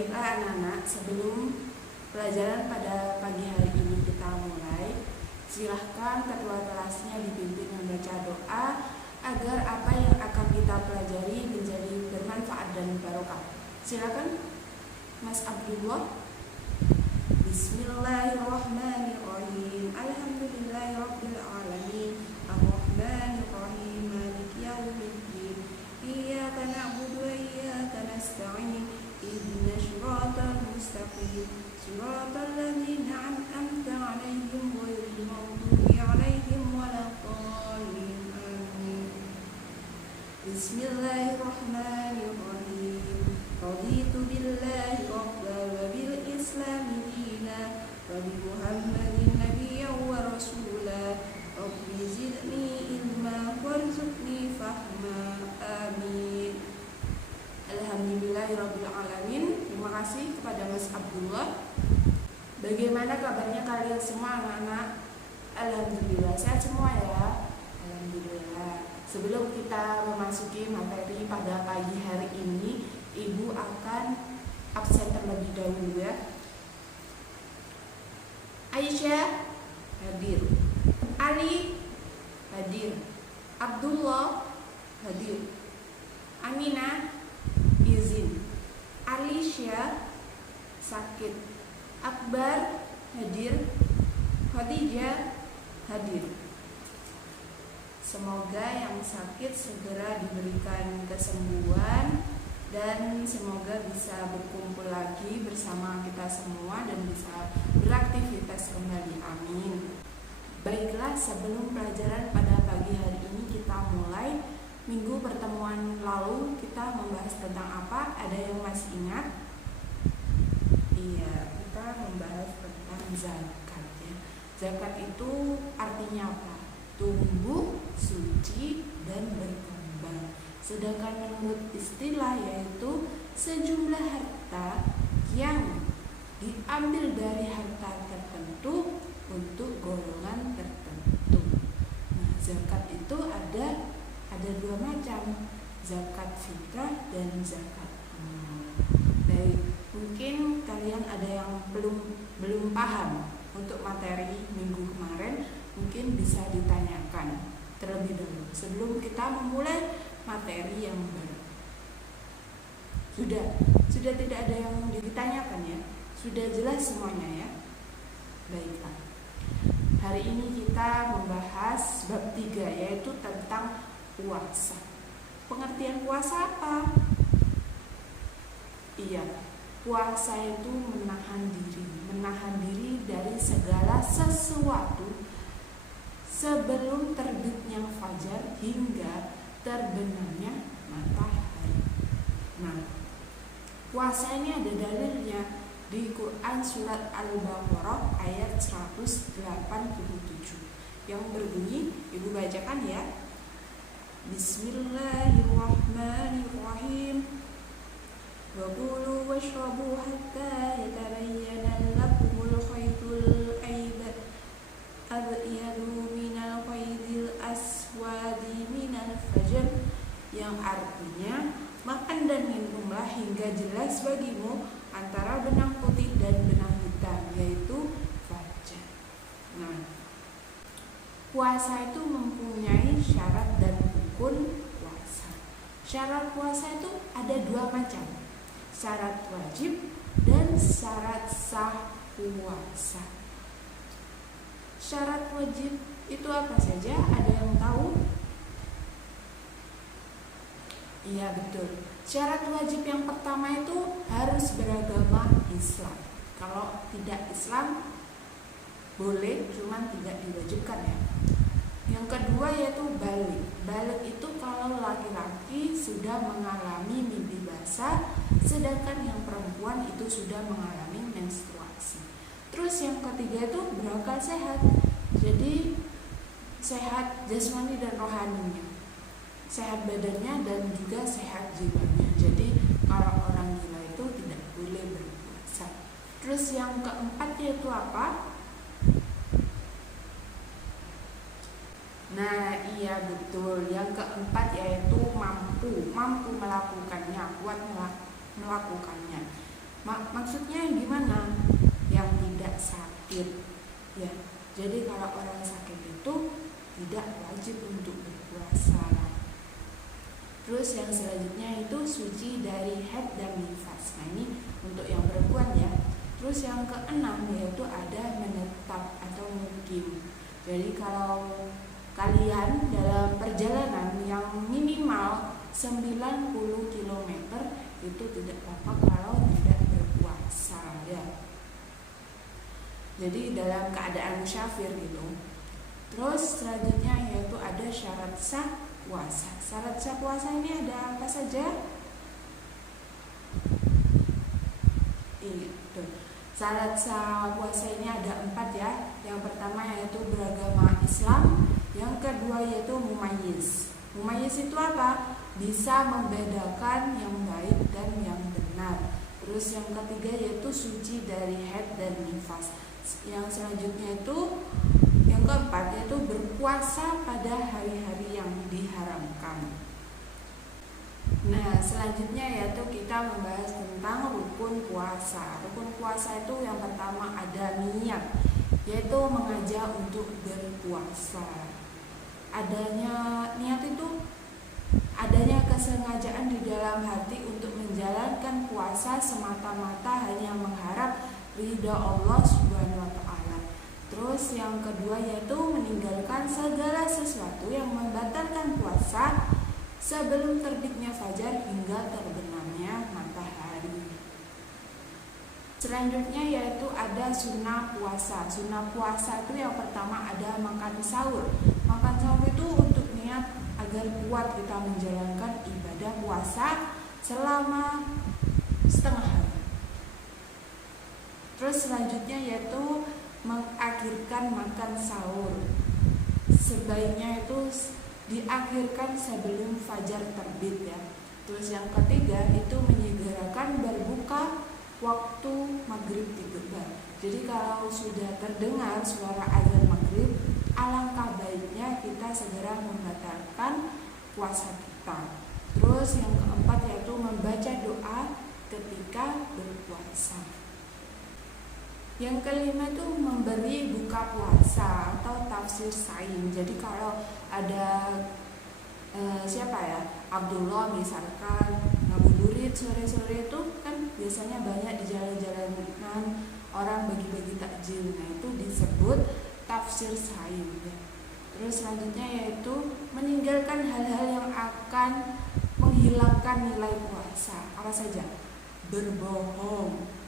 Baiklah anak-anak, sebelum pelajaran pada pagi hari ini kita mulai, silahkan ketua kelasnya dipimpin membaca doa agar apa yang akan kita pelajari menjadi bermanfaat dan barokah. Silakan Mas Abdullah. Bismillahirrahmanirrahim. Alhamdulillahirabbil alamin. Arrahmanirrahim. Maliki yaumiddin. Iyyaka na'budu wa iyyaka nasta'in. Ihdinas siratal mustaqim. Siratal ladzina an'amta 'alaihim ghairil maghdubi 'alaihim waladdallin. Amin. Bismillahirrahmanirrahim. Raditu billahi rabban wa bil islami dina wa bi Muhammadin nabiyyan wa rasula. Rabbi zidni ilma warzuqni fahma. Amin. Alhamdulillahirabbil alamin. Terima kasih kepada Mas Abdullah. Bagaimana kabarnya kalian semua anak-anak? Alhamdulillah sehat semua ya. Alhamdulillah. Sebelum kita memasuki materi pada pagi hari ini, Ibu akan absen terlebih dahulu ya. Aisyah hadir, Ali hadir, Abdullah hadir, Aminah izin, Alicia sakit, Akbar hadir, Khadijah hadir. Semoga yang sakit segera diberikan kesembuhan dan semoga bisa berkumpul lagi bersama kita semua dan bisa beraktivitas kembali. Amin. Baiklah, sebelum pelajaran pada pagi hari ini kita mulai. Minggu pertemuan lalu kita membahas tentang apa? Ada yang masih ingat? Iya, kita membahas tentang zakat ya. Zakat itu artinya apa? Tumbuh, suci, dan berkembang. Sedangkan menurut istilah yaitu sejumlah harta yang diambil dari harta tertentu untuk golongan tertentu. Nah, zakat itu ada dua macam, zakat fitrah dan zakat amal. Baik, mungkin kalian ada yang belum paham untuk materi minggu kemarin, mungkin bisa ditanyakan terlebih dahulu sebelum kita memulai materi yang baru. Sudah tidak ada yang ditanyakan ya? Sudah jelas semuanya ya? Baiklah. Hari ini kita membahas bab 3 yaitu tentang puasa. Pengertian puasa apa? Iya, puasa itu menahan diri dari segala sesuatu sebelum terbitnya fajar hingga terbenamnya matahari. Nah, puasa ini ada dalilnya di Quran surat Al-Baqarah ayat 187 yang berbunyi, Ibu bacakan ya. Bismillahirrahmanirrahim. Wa kulu washrabu hatta yatabayyana lakumul khaytul abyadu minal khaytil aswadi minal fajr, yang artinya makan dan minumlah hingga jelas bagimu antara benang putih dan benang hitam, yaitu fajar. Nah, puasa itu mempunyai syarat dan rukun puasa. Syarat puasa itu ada dua macam, syarat wajib dan syarat sah puasa. Syarat wajib itu apa saja? Ada yang tahu? Iya betul. Syarat wajib yang pertama itu harus beragama Islam. Kalau tidak Islam boleh, cuman tidak diwajibkan ya. Yang kedua yaitu balik. Balik itu kalau laki-laki sudah mengalami mimpi basah, sedangkan yang perempuan itu sudah mengalami menstruasi. Terus yang ketiga itu berakal sehat. Jadi sehat jasmani dan rohaninya, sehat badannya dan juga sehat jiwanya. Jadi kalau orang gila itu tidak boleh berpuasa. Terus yang keempat yaitu apa? Nah iya betul, yang keempat yaitu mampu melakukannya, kuat melakukannya. Maksudnya gimana? Yang tidak sakit ya. Jadi kalau orang sakit itu tidak wajib untuk berpuasa. Terus yang selanjutnya itu suci dari haid dan nifas. Nah ini untuk yang perempuan ya. Terus yang keenam yaitu ada menetap atau mukim. Jadi kalau kalian dalam perjalanan yang minimal 90 km itu tidak apa-apa kalau tidak berpuasa ya. Jadi dalam keadaan musyafir gitu. Terus selanjutnya yaitu ada syarat sah puasa. Syarat sah puasa ini ada apa saja? Itu. Syarat sah puasa ini ada 4 ya. Yang pertama yaitu beragama Islam. Yang kedua yaitu mumayyiz. Mumayyiz itu apa? Bisa membedakan yang baik dan yang benar. Terus yang ketiga yaitu suci dari haid dan nifas. Yang selanjutnya itu yang keempat yaitu berpuasa pada hari-hari yang diharamkan. Nah selanjutnya yaitu kita membahas tentang rukun puasa. Rukun puasa itu yang pertama ada niat, yaitu mengajak untuk berpuasa. Adanya niat itu adanya kesengajaan di dalam hati untuk menjalankan puasa semata-mata hanya mengharap ridha Allah Subhanahu wa ta'ala. Terus yang kedua yaitu meninggalkan segala sesuatu yang membatalkan puasa sebelum terbitnya fajar hingga terbenamnya matahari. Selanjutnya yaitu ada sunnah puasa. Sunnah puasa itu yang pertama ada makan sahur. Makan sahur itu untuk niat agar kuat kita menjalankan ibadah puasa selama setengah hari. Terus selanjutnya yaitu mengakhirkan makan sahur. Sebaiknya itu diakhirkan sebelum fajar terbit ya. Terus yang ketiga itu menyegerakan berbuka waktu maghrib tiba. Jadi kalau sudah terdengar suara azan maghrib, alangkah baiknya kita segera membatalkan puasa kita. Terus yang keempat yaitu membaca doa ketika berpuasa. Yang kelima itu memberi buka puasa atau tafsir saim. Jadi kalau ada siapa ya, Abdullah misalkan ngabuburit sore-sore itu kan biasanya banyak di jalan-jalanan orang bagi-bagi takjil. Nah itu disebut tafsir saim ya. Terus selanjutnya yaitu meninggalkan hal-hal yang akan menghilangkan nilai puasa. Apa saja? Berbohong.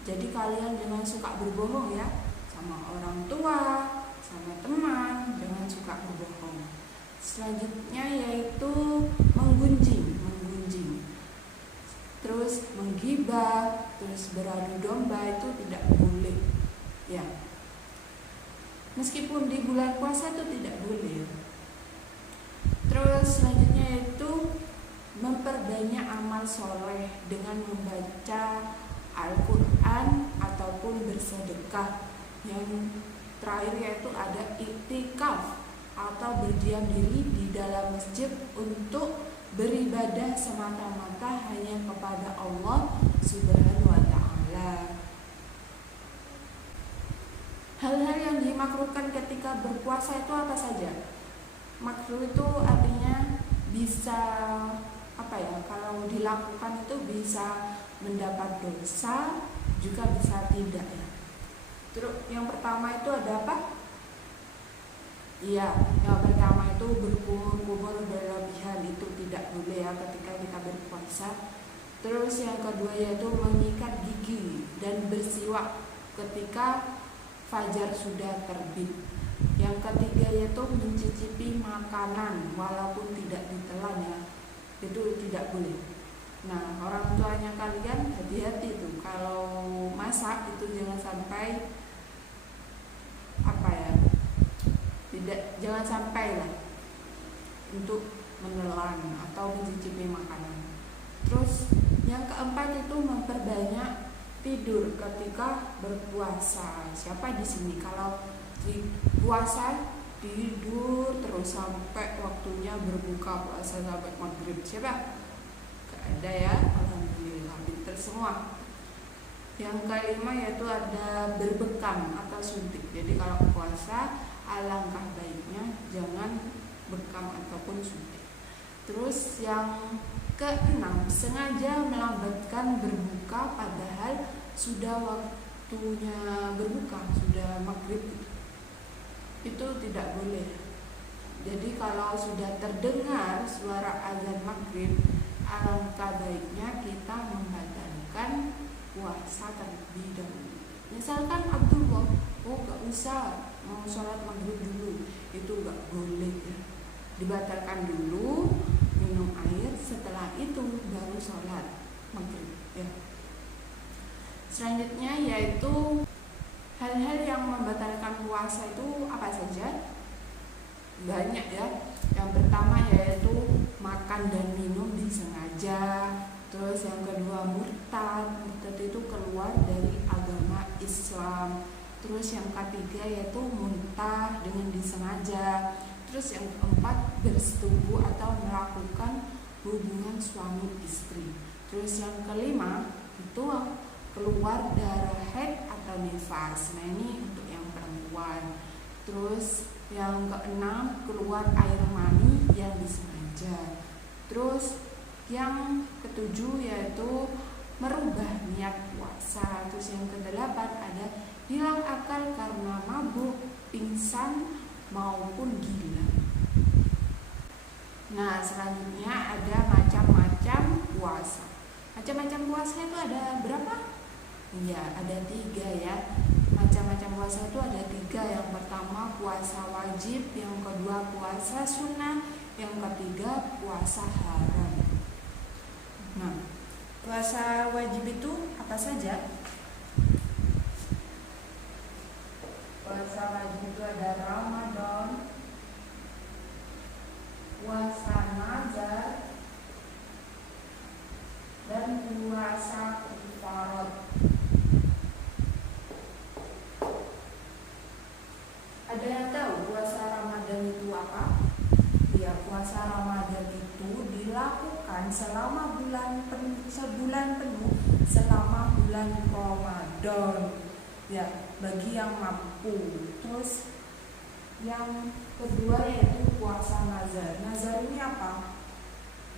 Jadi kalian jangan suka berbohong ya, sama orang tua, sama teman, jangan suka berbohong. Selanjutnya yaitu menggunjing. Terus menggibah, terus beradu domba itu tidak boleh. Ya. Meskipun di bulan puasa itu tidak boleh. Terus selanjutnya yaitu memperbanyak amal soleh dengan membaca Al-Quran ataupun bersedekah. Yang terakhir yaitu ada iktikaf atau berdiam diri di dalam masjid untuk beribadah semata-mata hanya kepada Allah Subhanahu wa ta'ala. Hal-hal yang dimakruhkan ketika berpuasa itu apa saja? Makruh itu artinya bisa kalau dilakukan itu bisa mendapat dosa, juga bisa tidak ya. Terus yang pertama itu ada apa? Iya, yang pertama itu berkumur-kumur berlebihan itu tidak boleh ya ketika kita berpuasa. Terus yang kedua yaitu mengikat gigi dan bersiwak ketika fajar sudah terbit. Yang ketiga yaitu mencicipi makanan walaupun tidak ditelan ya, itu tidak boleh. Nah, orang tuanya kalian hati-hati tuh kalau masak itu jangan sampai jangan sampai lah untuk menelan atau mencicipi makanan. Terus yang keempat itu memperbanyak tidur ketika berpuasa. Siapa di sini kalau puasa tidur terus sampai waktunya berbuka puasa sampai maghrib? Siapa? Gak ada ya, alhamdulillah, pinter semua. Yang kelima yaitu ada berbekam atau suntik. Jadi kalau puasa alangkah baiknya jangan bekam ataupun suntik. Terus yang keenam, sengaja melambatkan berbuka padahal sudah waktunya berbuka, sudah maghrib. Itu tidak boleh. Jadi kalau sudah terdengar suara azan maghrib, alangkah baiknya kita membatalkan puasa terlebih dahulu. Misalkan Abdullah, gak usah mau sholat maghrib dulu, itu gak boleh ya. Dibatalkan dulu, minum air, setelah itu baru sholat maghrib ya. Selanjutnya yaitu hal-hal yang membatalkan puasa itu apa saja? Banyak ya. Yang pertama yaitu makan dan minum disengaja. Terus yang kedua murtad itu keluar dari agama Islam. Terus yang ketiga yaitu muntah dengan disengaja. Terus yang keempat bersetubuh atau melakukan hubungan suami istri. Terus yang kelima itu keluar darah haid atau nifas. Nah ini untuk yang perempuan. Terus yang keenam keluar air mani yang disengaja. Terus yang ketujuh yaitu merubah niat puasa. Terus yang kedelapan ada hilang akal karena mabuk, pingsan maupun gila. Nah selanjutnya ada macam-macam puasa. Macam-macam puasa itu ada berapa? Iya ada 3 ya. Macam-macam puasa itu ada 3. Yang pertama puasa wajib, yang kedua puasa sunnah, yang ketiga puasa haram. Nah, puasa wajib itu apa saja? Puasa wajib itu ada Ramadan, puasa nazar, dan puasa kifarat. Ada yang tahu puasa Ramadan itu apa? Ya, puasa Ramadan itu dilakukan selama sebulan penuh selama bulan Ramadan. Ya, bagi yang mampu. Terus yang kedua yaitu puasa nazar. Nazar ini apa?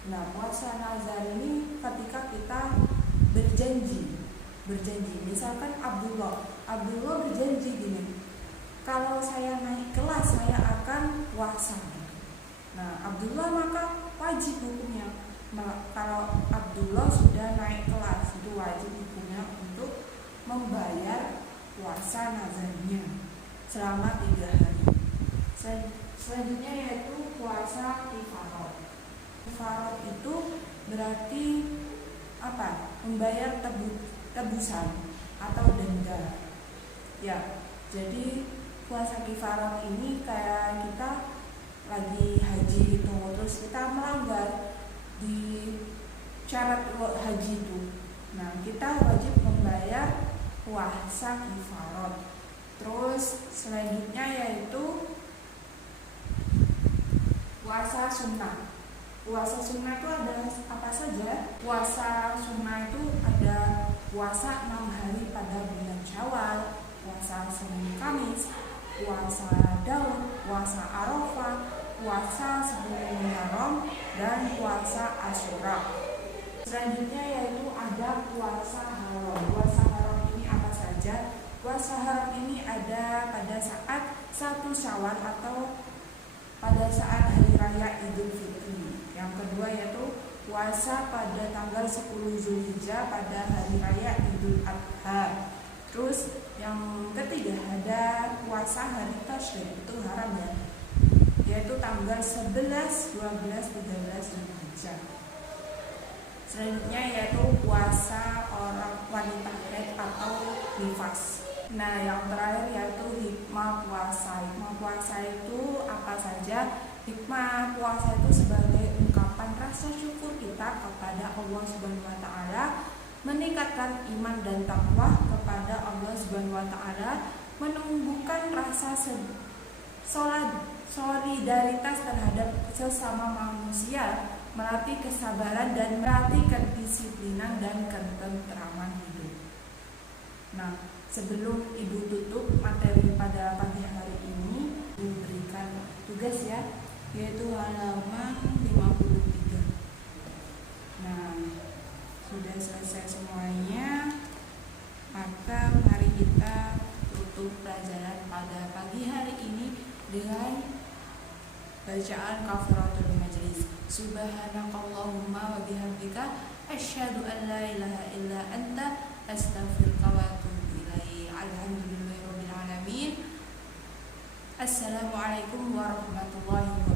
Nah, puasa nazar ini ketika kita berjanji. Misalkan Abdullah berjanji gini. Kalau saya naik kelas saya akan puasa. Nah, Abdullah maka wajib hukumnya. Kalau Abdullah sudah naik kelas itu wajib hukumnya untuk membayar puasa nazarnya selama 3 hari. Selanjutnya yaitu puasa kifarat. Kifarat itu berarti apa? Membayar tebusan atau denda. Ya, jadi puasa kifarat ini kayak kita lagi haji itu, terus kita melanggar di syarat haji itu. Nah, kita wajib membayar puasa kifarat. Terus selanjutnya yaitu puasa sunnah. Puasa sunnah itu ada apa saja? Puasa sunnah itu ada puasa 6 hari pada bulan Syawal, puasa Senin Kamis, puasa Daud, puasa Arafah, puasa 10 Muharram, dan puasa Asyura. Selanjutnya yaitu ada puasa haram. Puasa haram ini apa saja? Puasa haram ini ada pada saat 1 Syawal atau pada saat hari raya Idul Fitri. Yang kedua yaitu puasa pada tanggal 10 Zulhijjah pada hari raya Idul Adha. Terus yang ketiga ada puasa hari Tasyrik, itu haram ya, yaitu tanggal 11, 12, 13 Zulhijjah. Selanjutnya yaitu puasa orang wanita haid atau nifas. Nah, yang terakhir yaitu hikmah puasa. Hikmah puasa itu apa saja? Hikmah puasa itu sebagai ungkapan rasa syukur kita kepada Allah Subhanahu wa taala, meningkatkan iman dan takwa kepada Allah Subhanahu wa taala, menumbuhkan rasa solidaritas terhadap sesama manusia, melatih kesabaran dan melatih kedisiplinan dan ketentraman hidup. Nah, sebelum Ibu tutup materi pada pagi hari ini, Ibu berikan tugas ya, yaitu halaman 53. Nah, sudah selesai semuanya, maka mari kita tutup pelajaran pada pagi hari ini dengan bacaan kafaratul majlis. Subhanakallahumma wa bihamdika asyhadu an la ilaha illa anta astaghfiruka wa atubu ilaik. Alhamdulillahirabbil alamin. Assalamualaikum warahmatullahi wabarakatuh.